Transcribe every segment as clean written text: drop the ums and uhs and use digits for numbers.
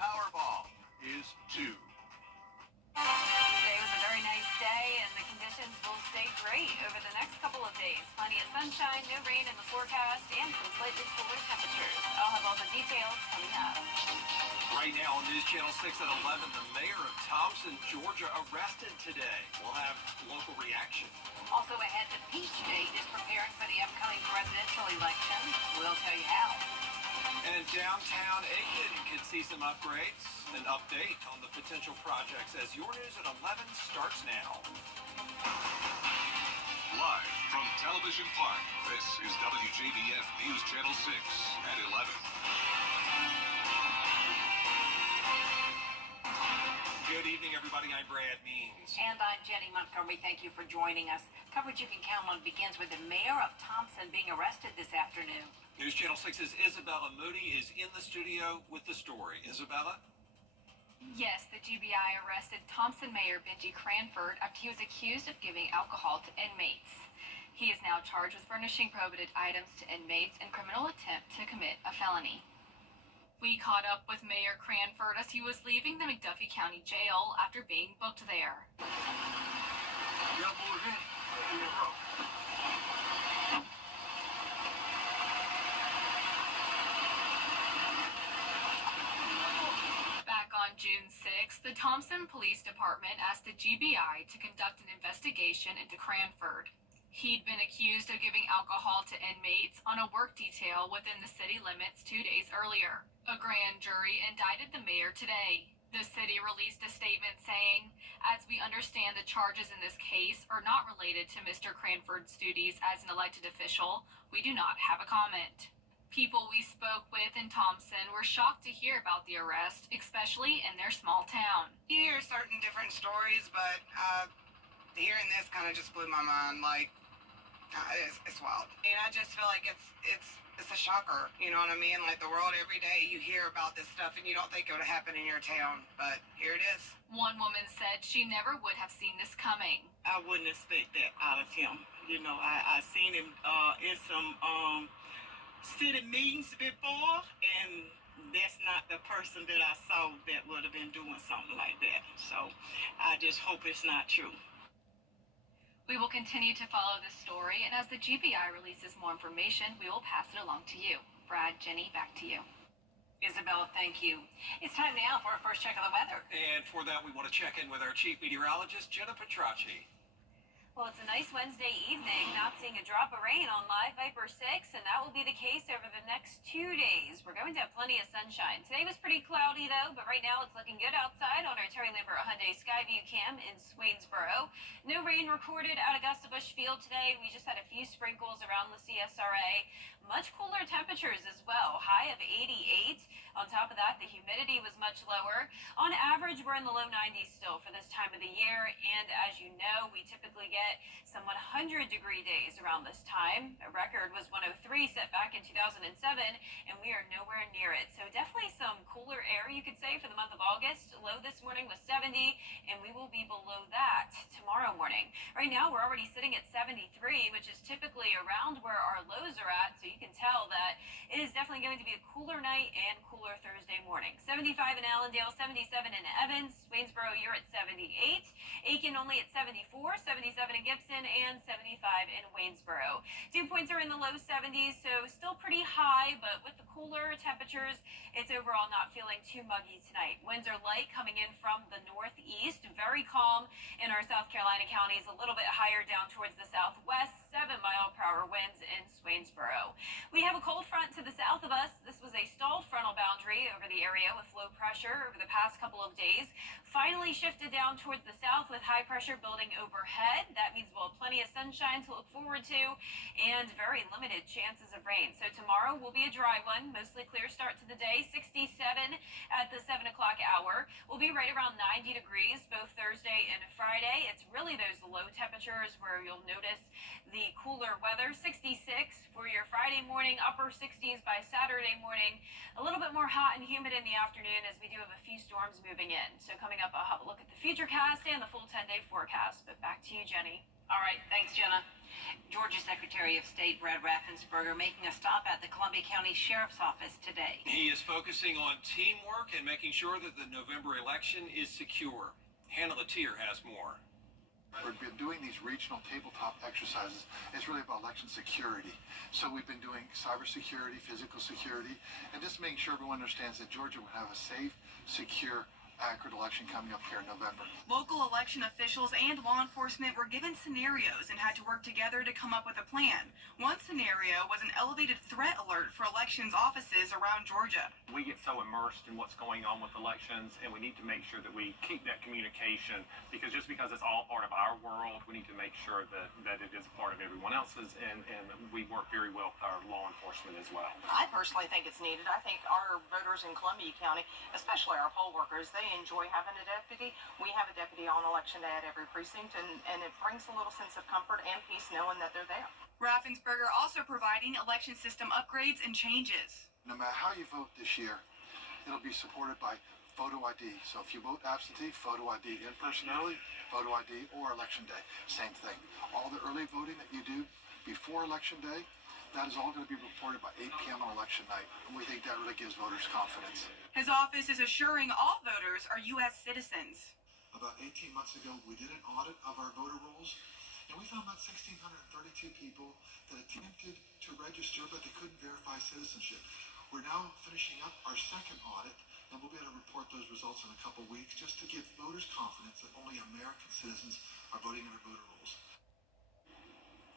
Powerball is 2. Today was a very nice day, and the conditions will stay great over the next couple of days. Plenty of sunshine, no rain in the forecast, and some slightly cooler temperatures. I'll have all the details coming up. Right now on News Channel 6 at 11, the mayor of Thompson, Georgia, arrested today. We'll have local reaction. Also ahead, the Peach State is preparing for the upcoming presidential election. We'll tell you how. And downtown Aiken could see some upgrades. An update on the potential projects as your news at 11 starts now. Live from Television Park, this is WJBF News Channel 6 at 11. Good evening, everybody. I'm Brad Means. And I'm Jenny Montgomery. Thank you for joining us. Coverage you can count on begins with the mayor of Thompson being arrested this afternoon. News Channel 6's Isabella Moody is in the studio with the story. Isabella? Yes, the GBI arrested Thompson Mayor Benji Cranford after he was accused of giving alcohol to inmates. He is now charged with furnishing prohibited items to inmates and criminal attempt to commit a felony. We caught up with Mayor Cranford as he was leaving the McDuffie County Jail after being booked there. Back on June 6th, the Thompson Police Department asked the GBI to conduct an investigation into Cranford. He'd been accused of giving alcohol to inmates on a work detail within the city limits 2 days earlier. A grand jury indicted the mayor today. The city released a statement saying, "As we understand the charges in this case are not related to Mr. Cranford's duties as an elected official, we do not have a comment." People we spoke with in Thompson were shocked to hear about the arrest, especially in their small town. You hear certain different stories, but hearing this kind of just blew my mind. Like, it's wild. And I just feel like it's a shocker. You know what I mean? Like, the world, every day you hear about this stuff and you don't think it would happen in your town, but here it is. One woman said she never would have seen this coming. I wouldn't expect that out of him. You know, I seen him in some city meetings before, and that's not the person that I saw that would have been doing something like that. So I just hope it's not true. We will continue to follow this story, and as the GBI releases more information, we will pass it along to you. Brad, Jenny, back to you. Isabella, thank you. It's time now for our first check of the weather. And for that, we want to check in with our chief meteorologist, Jenna Petracci. Well, it's a nice Wednesday evening, not seeing a drop of rain on Live Viper 6, and that will be the case over the next 2 days. We're going to have plenty of sunshine. Today was pretty cloudy, though, but right now it's looking good outside on our Terry Lambert Hyundai Skyview Cam in Swainsboro. No rain recorded at Augusta Busch Field today. We just had a few sprinkles around the CSRA. Much cooler temperatures as well, high of 88. On top of that, the humidity was much lower. On average, we're in the low 90s still for this time of the year, and as you know, we typically get some 100-degree days around this time. A record was 103 set back in 2007, and we are nowhere near it. So definitely some cooler air, you could say, for the month of August. Low this morning was 70, and we will be below that tomorrow morning. Right now, we're already sitting at 73, which is typically around where our lows are at, so you can tell that it is definitely going to be a cooler night and cooler Thursday morning. 75 in Allendale, 77 in Evans, Swainsboro, you're at 78, Aiken only at 74, 77 in Gibson, and 75 in Waynesboro. Dew points are in the low 70s, so still pretty high, but with the cooler temperatures, it's overall not feeling too muggy tonight. Winds are light coming in from the northeast, very calm in our South Carolina counties, a little bit higher down towards the southwest, 7-mile-per-hour winds in Swainsboro. We have a cold front to the south of us. This was a stalled frontal boundary over the area with low pressure over the past couple of days. Finally shifted down towards the south with high pressure building overhead. That means we'll have plenty of sunshine to look forward to and very limited chances of rain. So tomorrow will be a dry one, mostly clear start to the day, 67 at the 7 o'clock hour. We'll be right around 90 degrees both Thursday and Friday. It's really those low temperatures where you'll notice the cooler weather. 66 for your Friday morning, upper 60s by Saturday morning. A little bit more hot and humid in the afternoon as we do have a few storms moving in. So coming up, I'll have a look at the futurecast and the full 10-day forecast. But back to you, Jenny. All right, thanks, Jenna. Georgia Secretary of State Brad Raffensperger making a stop at the Columbia County Sheriff's Office today. He is focusing on teamwork and making sure that the November election is secure. Hannah Latier has more. We've been doing these regional tabletop exercises. It's really about election security. So we've been doing cybersecurity, physical security, and just making sure everyone understands that Georgia will have a safe, secure, accurate election coming up here in November. Local election officials and law enforcement were given scenarios and had to work together to come up with a plan. One scenario was an elevated threat alert for elections offices around Georgia. We get so immersed in what's going on with elections, and we need to make sure that we keep that communication, because just because it's all part of our world, we need to make sure that it is a part of everyone else's, and we work very well with our law enforcement as well. I personally think it's needed. I think our voters in Columbia County, especially our poll workers, they enjoy having a deputy. We have a deputy on election day at every precinct, and it brings a little sense of comfort and peace knowing that they're there. Raffensperger also providing election system upgrades and changes. No matter how you vote this year, it'll be supported by photo ID. So if you vote absentee, photo ID. In person early, photo ID, or election day, same thing. All the early voting that you do before election day, that is all going to be reported by 8 p.m. on election night, and we think that really gives voters confidence. His office is assuring all voters are U.S. citizens. About 18 months ago, we did an audit of our voter rolls, and we found about 1,632 people that attempted to register, but they couldn't verify citizenship. We're now finishing up our second audit, and we'll be able to report those results in a couple weeks just to give voters confidence that only American citizens are voting on our voter rolls.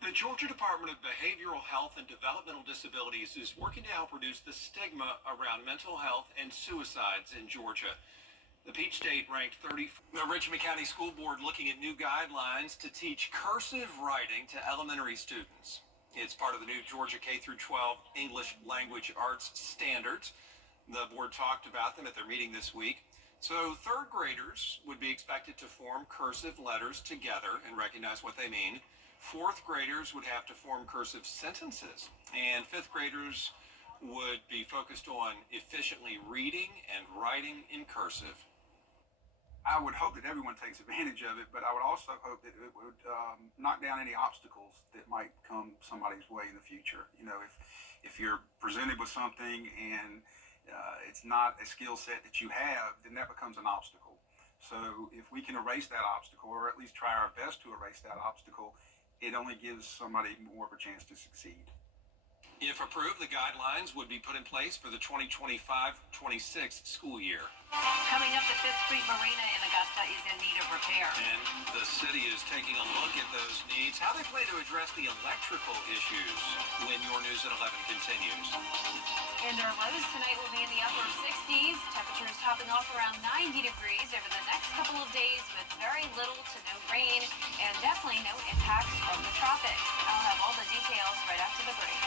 The Georgia Department of Behavioral Health and Developmental Disabilities is working to help reduce the stigma around mental health and suicides in Georgia. The Peach State ranked 30th. The Richmond County School Board looking at new guidelines to teach cursive writing to elementary students. It's part of the new Georgia K-12 English Language Arts standards. The board talked about them at their meeting this week. So third graders would be expected to form cursive letters together and recognize what they mean. Fourth graders would have to form cursive sentences, and fifth graders would be focused on efficiently reading and writing in cursive. I would hope that everyone takes advantage of it, but I would also hope that it would knock down any obstacles that might come somebody's way in the future. You know, if you're presented with something and it's not a skill set that you have, then that becomes an obstacle. So if we can erase that obstacle, or at least try our best to erase that obstacle, it only gives somebody more of a chance to succeed. If approved, the guidelines would be put in place for the 2025-26 school year. Coming up, the 5th Street Marina in Augusta is in need of repair. And the city is taking a look at those needs, how they plan to address the electrical issues when Your News at 11 continues. And our lows tonight will be in the upper 60s. Temperatures topping off around 90 degrees over the next couple of days with very little to no rain and definitely no impacts from the tropics. I'll have all the details right after the break.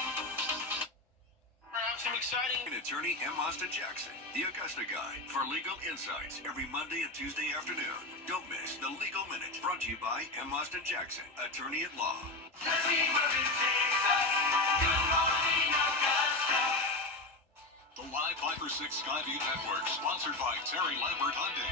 Some exciting. Attorney M. Austin Jackson, the Augusta Guy, for legal insights every Monday and Tuesday afternoon. Don't miss the Legal Minute, brought to you by M. Austin Jackson, attorney at law. The Live 5 or 6 Skyview Network, sponsored by Terry Lambert Hyundai.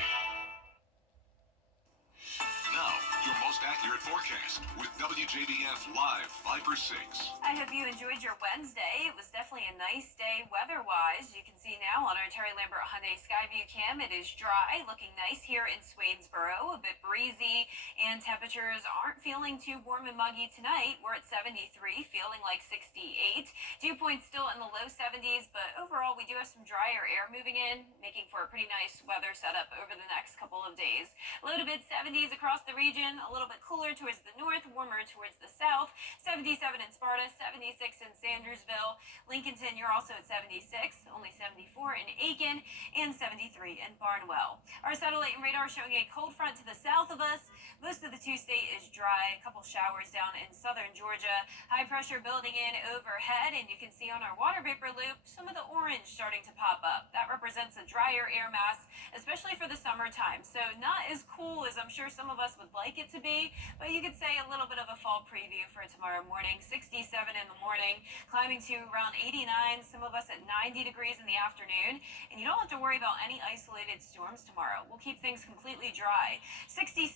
Now, your most accurate forecast with WJBF Live 5 or 6. I hope you enjoyed your Wednesday. It was definitely a nice day weather-wise. You can see now on our Terry Lambert Hyundai Skyview cam, it is dry, looking nice here in Swainsboro, a bit breezy, and temperatures aren't feeling too warm and muggy tonight. We're at 73, feeling like 68. Dew point still in the low 70s, but overall we do have some drier air moving in, making for a pretty nice weather setup over the next couple of days. Low to mid 70s across the region, a little bit cooler towards the north, warmer towards the south. 77 in Sparta, 76 in Sandersville. Lincolnton, you're also at 76, only 74 in Aiken, and 73 in Barnwell. Our satellite and radar showing a cold front to the south of us. Most of the two-state is dry, a couple showers down in southern Georgia. High pressure building in overhead, and you can see on our water vapor loop some of the orange starting to pop up. That represents a drier air mass, especially for the summertime. So not as cool as I'm sure some of us would like it to be, but you could say a little bit of a fall preview for tomorrow morning. 67 in the morning, climbing to around 89, some of us at 90 degrees in the afternoon. And you don't have to worry about any isolated storms tomorrow. We'll keep things completely dry. 66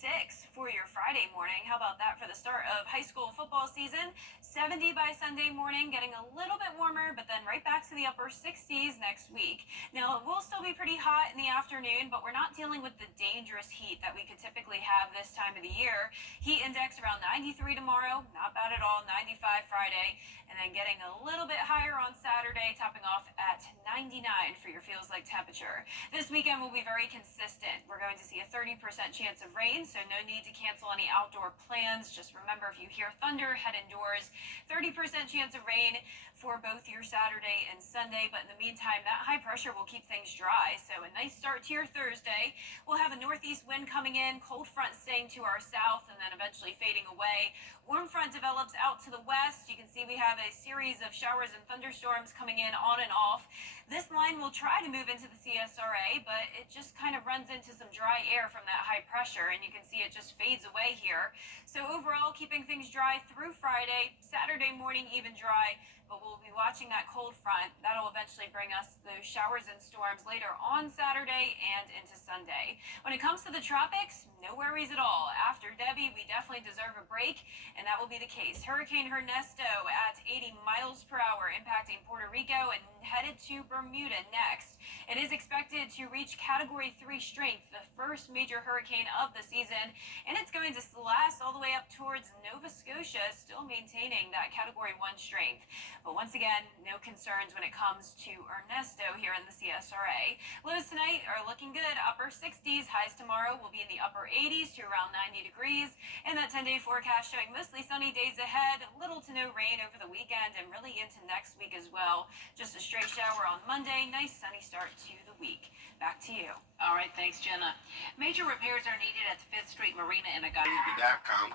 for your Friday morning. How about that for the start of high school football season? 70 by Sunday morning, getting a little bit warmer, but then right back to the upper 60s next week. Now, it will still be pretty hot in the afternoon, but we're not dealing with the dangerous heat that we could typically have this time of the year. Heat index around 93 tomorrow, not bad at all, 95 Friday, and then getting a little bit higher on Saturday, topping off at 99 for your feels like temperature. This weekend will be very consistent. We're going to see a 30% chance of rain, so no need to cancel any outdoor plans. Just remember, if you hear thunder, head indoors. 30% chance of rain for both your Saturday and Sunday, but in the meantime, that high pressure will keep things dry. So a nice start to your Thursday. We'll have a northeast wind coming in, cold front staying to our south and then eventually fading away. Warm front develops out to the west. You can see we have a series of showers and thunderstorms coming in on and off. This line will try to move into the CSRA, but it just kind of runs into some dry air from that high pressure, and you can see it just fades away here. So overall, keeping things dry through Friday, Saturday morning even dry, but we'll be watching that cold front. That'll eventually bring us those showers and storms later on Saturday and into Sunday. When it comes to the tropics, no worries at all. After Debbie, we definitely deserve a break, and that will be the case. Hurricane Ernesto at 80 miles per hour impacting Puerto Rico and headed to Bermuda next. It is expected to reach Category 3 strength, the first major hurricane of the season, and it's going to last all the way up towards Nova Scotia, still maintaining that Category 1 strength. But once again, no concerns when it comes to Ernesto here in the CSRA. Lows tonight are looking good, upper 60s. Highs tomorrow will be in the upper 80s to around 90 degrees. And that 10-day forecast showing mostly sunny days ahead, little to no rain over the weekend and really into next week as well. Just a straight shower on Monday, nice sunny start to the week. Back to you. All right, thanks, Jenna. Major repairs are needed at the 5th Street Marina in Augusta.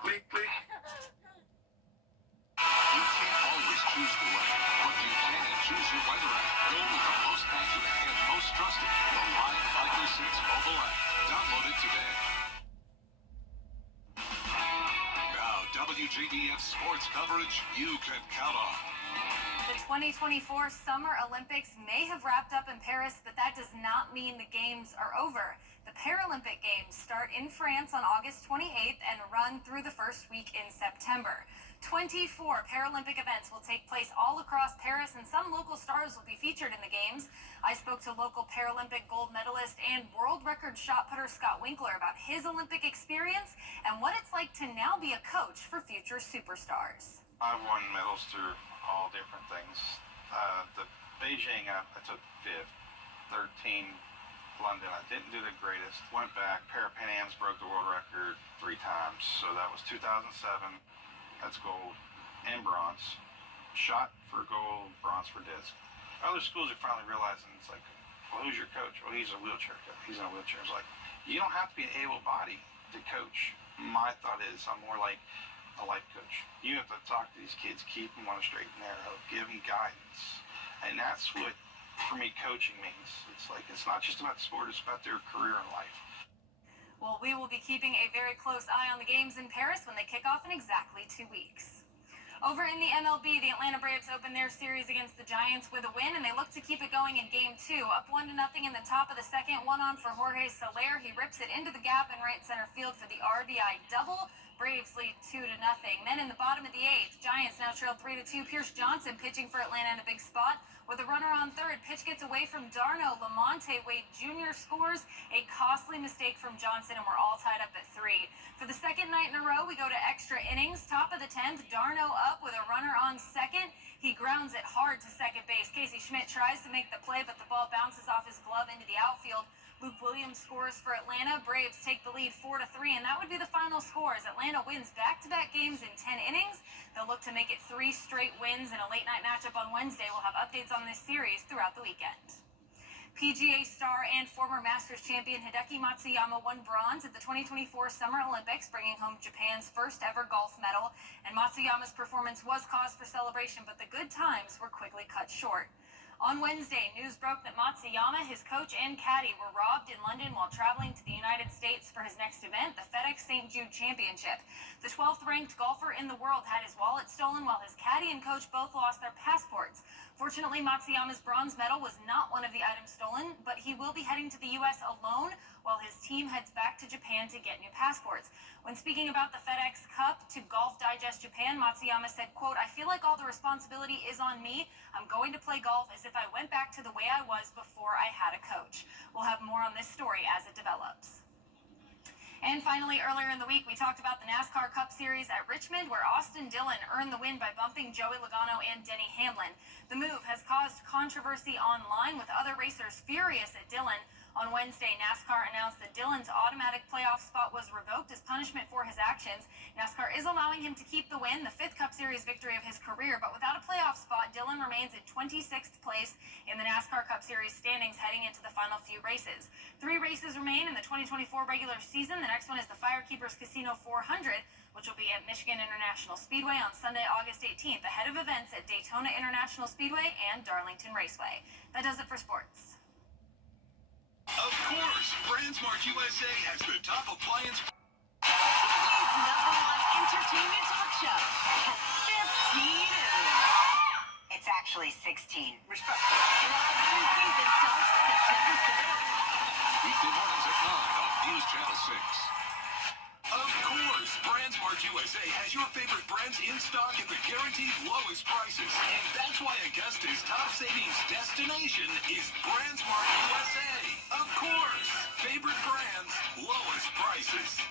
Click, click. You can't always choose the way, but you can choose your weather app. Go with the most accurate and most trusted, the Live Fighter 6 mobile app. Download it today. Now, WJBF sports coverage you can count on. The 2024 Summer Olympics may have wrapped up in Paris, but that does not mean the Games are over. The Paralympic Games start in France on August 28th and run through the first week in September. 24 Paralympic events will take place all across Paris, and some local stars will be featured in the Games. I spoke to local Paralympic gold medalist and world record shot putter Scott Winkler about his Olympic experience and what it's like to now be a coach for future superstars. I won medals through all different things. The Beijing, I took 5th. 13, London, I didn't do the greatest. Went back, Pan Am's broke the world record 3 times. So that was 2007. That's gold and bronze. Shot for gold, bronze for disc. Other schools are finally realizing, it's like, well, who's your coach? Well, he's a wheelchair coach. He's in a wheelchair. It's like, you don't have to be an able-bodied to coach. My thought is, I'm more like a life coach. You have to talk to these kids, keep them on a straight and narrow, give them guidance. And that's what, for me, coaching means. It's like, it's not just about the sport, it's about their career in life. Well, we will be keeping a very close eye on the Games in Paris when they kick off in exactly 2 weeks. Over in the MLB, the Atlanta Braves opened their series against the Giants with a win, and they look to keep it going in Game 2. Up 1-0 in the top of the second, one on for Jorge Soler. He rips it into the gap in right center field for the RBI double. Braves lead 2-0. Then in the bottom of the 8th, Giants now trail 3-2. Pierce Johnson pitching for Atlanta in a big spot. With a runner on third, pitch gets away from Darno. Lamonte Wade Jr. scores. A costly mistake from Johnson, and we're all tied up at 3. For the second night in a row, we go to extra innings. Top of the 10th, Darno up with a runner on second. He grounds it hard to second base. Casey Schmidt tries to make the play, but the ball bounces off his glove into the outfield. Luke Williams scores for Atlanta. Braves take the lead 4-3, and that would be the final score as Atlanta wins back-to-back games in 10 innings. They'll look to make it 3 straight wins in a late-night matchup on Wednesday. We'll have updates on this series throughout the weekend. PGA star and former Masters champion Hideki Matsuyama won bronze at the 2024 Summer Olympics, bringing home Japan's first ever golf medal. And Matsuyama's performance was cause for celebration, but the good times were quickly cut short. On Wednesday, news broke that Matsuyama, his coach, and caddy were robbed in London while traveling to the United States for his next event, the FedEx St. Jude Championship. The 12th-ranked golfer in the world had his wallet stolen while his caddy and coach both lost their passports. Fortunately, Matsuyama's bronze medal was not one of the items stolen, but he will be heading to the U.S. alone while his team heads back to Japan to get new passports. When speaking about the FedEx Cup to Golf Digest Japan, Matsuyama said, quote, "I feel like all the responsibility is on me. I'm going to play golf as if I went back to the way I was before I had a coach." We'll have more on this story as it develops. And finally, earlier in the week, we talked about the NASCAR Cup Series at Richmond, where Austin Dillon earned the win by bumping Joey Logano and Denny Hamlin. The move has caused controversy online, with other racers furious at Dillon. On Wednesday, NASCAR announced that Dillon's automatic playoff spot was revoked as punishment for his actions. NASCAR is allowing him to keep the win, the 5th Cup Series victory of his career, but without a playoff spot, Dillon remains in 26th place in the NASCAR Cup Series standings heading into the final few races. 3 races remain in the 2024 regular season. The next one is the Firekeepers Casino 400, which will be at Michigan International Speedway on Sunday, August 18th, ahead of events at Daytona International Speedway and Darlington Raceway. That does it for sports. Of course, BrandsMart USA has the top appliance. TV's #1 entertainment talk show has 15 Emmys. It's actually 16. Respect. Live new season starts September 3rd. Weekday mornings at 9 on News Channel 6. Of course, BrandsMart USA has your favorite brands in stock at the guaranteed lowest prices. And that's why Augusta's top savings destination is BrandsMart USA. Of course, favorite brands, lowest prices.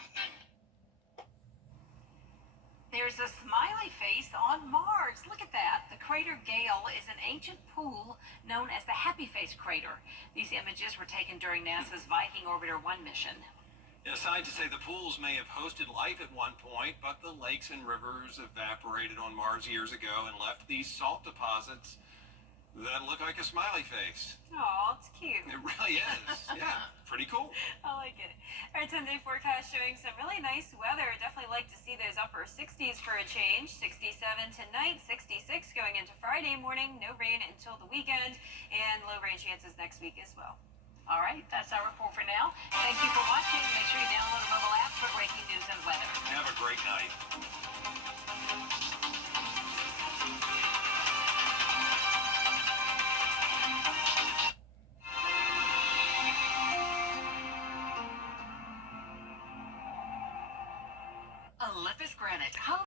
There's a smiley face on Mars. Look at that. The crater Gale is an ancient pool known as the Happy Face Crater. These images were taken during NASA's Viking Orbiter 1 mission. Scientists say the pools may have hosted life at one point, but the lakes and rivers evaporated on Mars years ago and left these salt deposits that look like a smiley face. Aw, it's cute. It really is. Yeah, pretty cool. I like it. Our 10-day forecast showing some really nice weather. Definitely like to see those upper 60s for a change. 67 tonight, 66 going into Friday morning. No rain until the weekend, and low rain chances next week as well. All right, that's our report for now. Thank you for watching. Make sure you download our mobile app for breaking news and weather. Have a great night. Olympus Granite, home